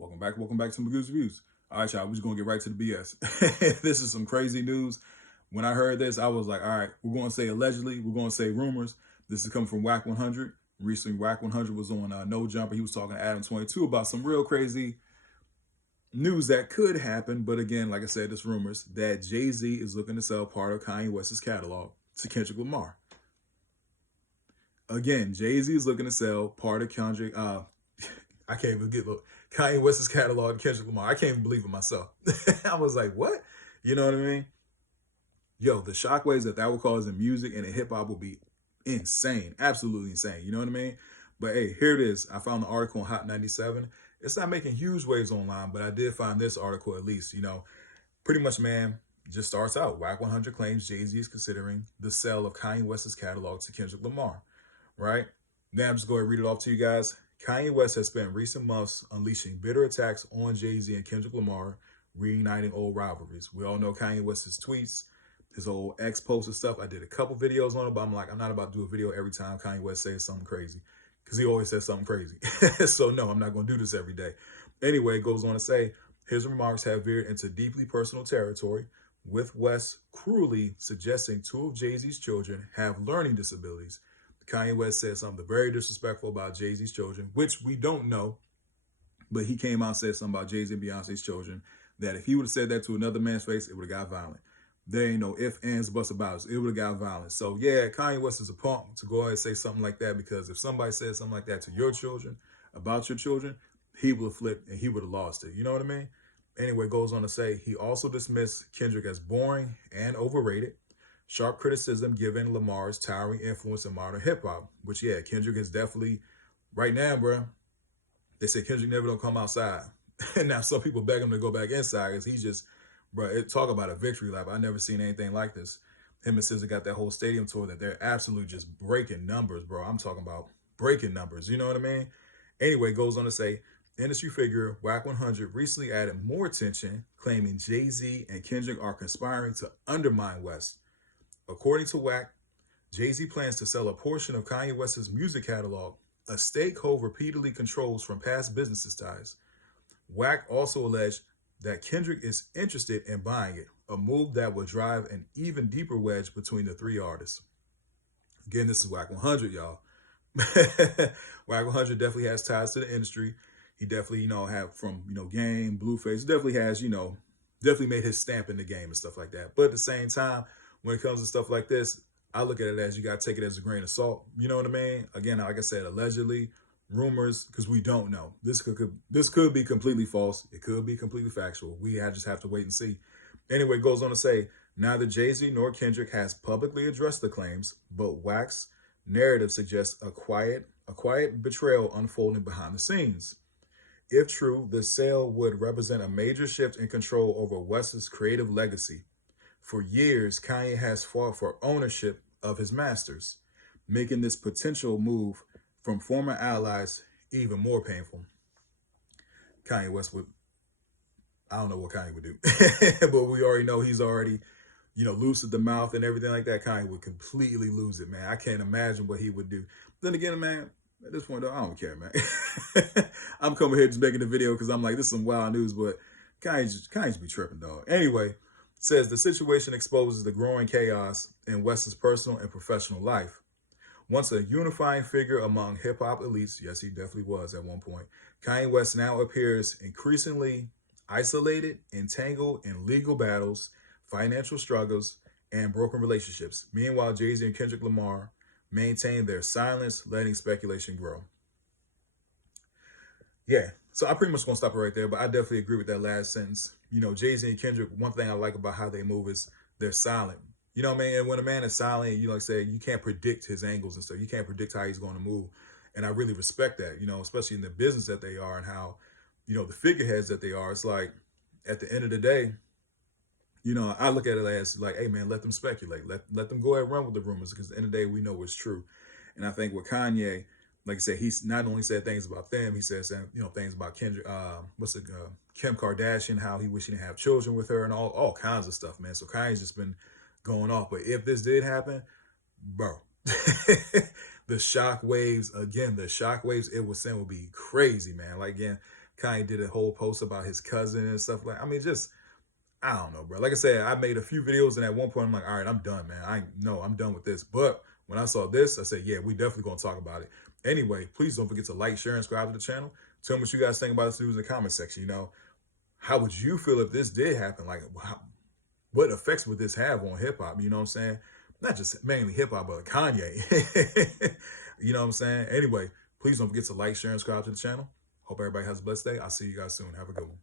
Welcome back to Magoo's Reviews. All right, y'all, we're just gonna get right to the BS. This is some crazy news. When I heard this, I was like, all right, we're gonna say allegedly, we're gonna say rumors. This is coming from Whack 100. Recently, Whack 100 was on No Jumper. He was talking to Adam 22 about some real crazy news that could happen. But again, like I said, it's rumors that Jay-Z is looking to sell part of Kanye West's catalog to Kendrick Lamar. Again, Jay-Z is looking to sell part of Kendrick. I can't even get Kanye West's catalog to Kendrick Lamar. I can't even believe it myself. I was like, what? You know what I mean? Yo, the shockwaves that would cause in music and in hip hop would be insane, absolutely insane. You know what I mean? But hey, here it is. I found the article on Hot 97. It's not making huge waves online, but I did find this article at least. Pretty much, man, just starts out. Whack 100 claims Jay-Z is considering the sale of Kanye West's catalog to Kendrick Lamar, right? Now I'm just going to read it off to you guys. Kanye West has spent recent months unleashing bitter attacks on Jay-Z and Kendrick Lamar, reuniting old rivalries. We all know Kanye West's tweets, his old ex posts and stuff. I did a couple videos on it, but I'm not about to do a video every time Kanye West says something crazy, because he always says something crazy. So no, I'm not going to do this every day. Anyway, it goes on to say, his remarks have veered into deeply personal territory, with West cruelly suggesting two of Jay-Z's children have learning disabilities. Kanye West said something very disrespectful about Jay-Z's children, which we don't know, but he came out and said something about Jay-Z and Beyonce's children, that if he would have said that to another man's face, it would have got violent. There ain't no ifs, ands, buts about it. It would have got violent. So yeah, Kanye West is a punk to go ahead and say something like that, because if somebody said something like that to your children, about your children, he would have flipped and he would have lost it. You know what I mean? Anyway, it goes on to say, he also dismissed Kendrick as boring and overrated. Sharp criticism given Lamar's towering influence in modern hip hop, which, yeah, Kendrick is definitely, right now, bro, they say Kendrick never don't come outside. And now some people beg him to go back inside, because he's just, bro, talk about a victory lap. I never seen anything like this. Him and SZA got that whole stadium tour that they're absolutely just breaking numbers, bro. I'm talking about breaking numbers. You know what I mean? Anyway, goes on to say, industry figure Whack 100 recently added more attention, claiming Jay-Z and Kendrick are conspiring to undermine West. According to Whack, Jay-Z plans to sell a portion of Kanye West's music catalog, a stake Ho repeatedly controls from past business ties. Whack also alleged that Kendrick is interested in buying it, a move that would drive an even deeper wedge between the three artists. Again, this is Whack 100, y'all. Whack 100 definitely has ties to the industry. He definitely, have from, Game, Blueface, definitely has, definitely made his stamp in the game and stuff like that. But at the same time, when it comes to stuff like this, I look at it as you got to take it as a grain of salt. You know what I mean? Again, like I said, allegedly, rumors, because we don't know. This could be completely false. It could be completely factual. We just have to wait and see. Anyway, it goes on to say, neither Jay-Z nor Kendrick has publicly addressed the claims, but Whack's narrative suggests a quiet betrayal unfolding behind the scenes. If true, the sale would represent a major shift in control over West's creative legacy. For years, Kanye has fought for ownership of his masters, making this potential move from former allies even more painful. Kanye West would, I don't know what Kanye would do, but we already know he's already, loose at the mouth and everything like that. Kanye would completely lose it, man. I can't imagine what he would do. Then again, man, at this point, though, I don't care, man. I'm coming here just making a video because I'm like, this is some wild news, but Kanye be tripping, dog. Anyway, says the situation exposes the growing chaos in West's personal and professional life. Once a unifying figure among hip-hop elites, yes, he definitely was at one point, Kanye West now appears increasingly isolated, entangled in legal battles, financial struggles, and broken relationships. Meanwhile, Jay-Z and Kendrick Lamar maintain their silence, letting speculation grow. Yeah, so I pretty much gonna stop it right there, but I definitely agree with that last sentence. Jay-Z and Kendrick, one thing I like about how they move is they're silent. You know what I mean? And when a man is silent, like I say, you can't predict his angles and stuff. You can't predict how he's going to move. And I really respect that, especially in the business that they are and how, the figureheads that they are. It's like, at the end of the day, I look at it as like, hey, man, let them speculate. Let them go ahead and run with the rumors, because at the end of the day, we know it's true. And I think with Kanye, like I said, he's not only said things about them, he says, things about Kendrick, Kim Kardashian, how he wished he didn't have children with her and all kinds of stuff, man. So Kanye's just been going off. But if this did happen, bro, the shock waves it would send would be crazy, man. Like, again, Kanye did a whole post about his cousin and stuff like. I mean, just I don't know, bro. Like I said, I made a few videos, and at one point, I'm like, all right, I'm done, man. I'm done with this. But when I saw this, I said, yeah, we definitely gonna talk about it. Anyway, please don't forget to like, share, and subscribe to the channel. Tell me what you guys think about this news in the comment section. How would you feel if this did happen? Like, what effects would this have on hip hop? You know what I'm saying? Not just mainly hip hop, but Kanye. You know what I'm saying? Anyway, please don't forget to like, share, and subscribe to the channel. Hope everybody has a blessed day. I'll see you guys soon. Have a good one.